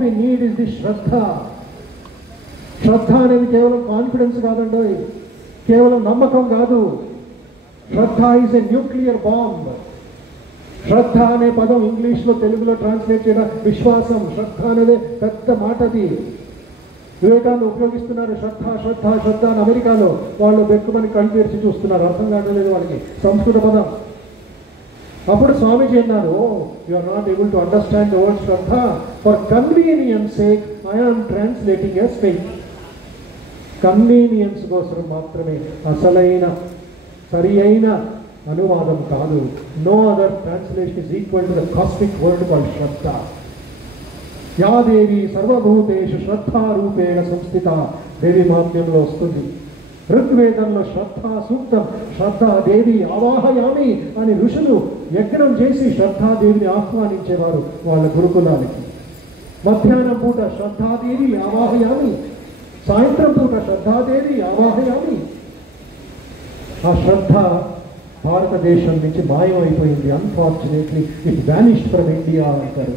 we need is the Shraddha. శ్రద్ధ అనేది కేవలం confidence కాదండి, కేవలం నమ్మకం కాదు. శ్రద్ధ ఈజ్ ఎ న్యూక్లియర్ బాంబ్. శ్రద్ధ అనే పదం ఇంగ్లీష్లో తెలుగులో ట్రాన్స్లేట్ చేయడం విశ్వాసం. శ్రద్ధ అనేది పెద్ద మాటది. వివేకాన్ని ఉపయోగిస్తున్నారు శ్రద్ధ శ్రద్ధ శ్రద్ధ అని. అమెరికాలో వాళ్ళు బెక్కుమని కళ్ళు తెరిచి చూస్తున్నారు, అర్థం కావట్లేదు వాళ్ళకి సంస్కృత పదం. అప్పుడు స్వామీజీ అన్నారు, you are not able to understand the word shraddha, for convenience sake I am translating as faith. Convenience కోసం మాత్రమే, అసలైన సరి అయిన అనువాదం కాదు. No other translation is equal to the cosmic word called shraddha. యా దేవి సర్వభూతేషు శ్రద్ధారూపేణ సంస్థిత, దేవి మహాత్మ్యంలో వస్తుంది. ఋగ్వేదంలో శ్రద్ధా సూక్తం, శ్రద్ధాదేవి ఆవాహయామి అని ఋషులు యజ్ఞం చేసి శ్రద్ధాదేవిని ఆహ్వానించేవారు వాళ్ళ గురుకులానికి. మధ్యాహ్నం పూట శ్రద్ధాదేవి ఆవాహయామి, సాయంత్రం పూట శ్రద్ధాదేవి ఆవాహయామి. ఆ శ్రద్ధ భారతదేశం నుంచి మాయమైపోయింది. Unfortunately it vanished from India అంటారు.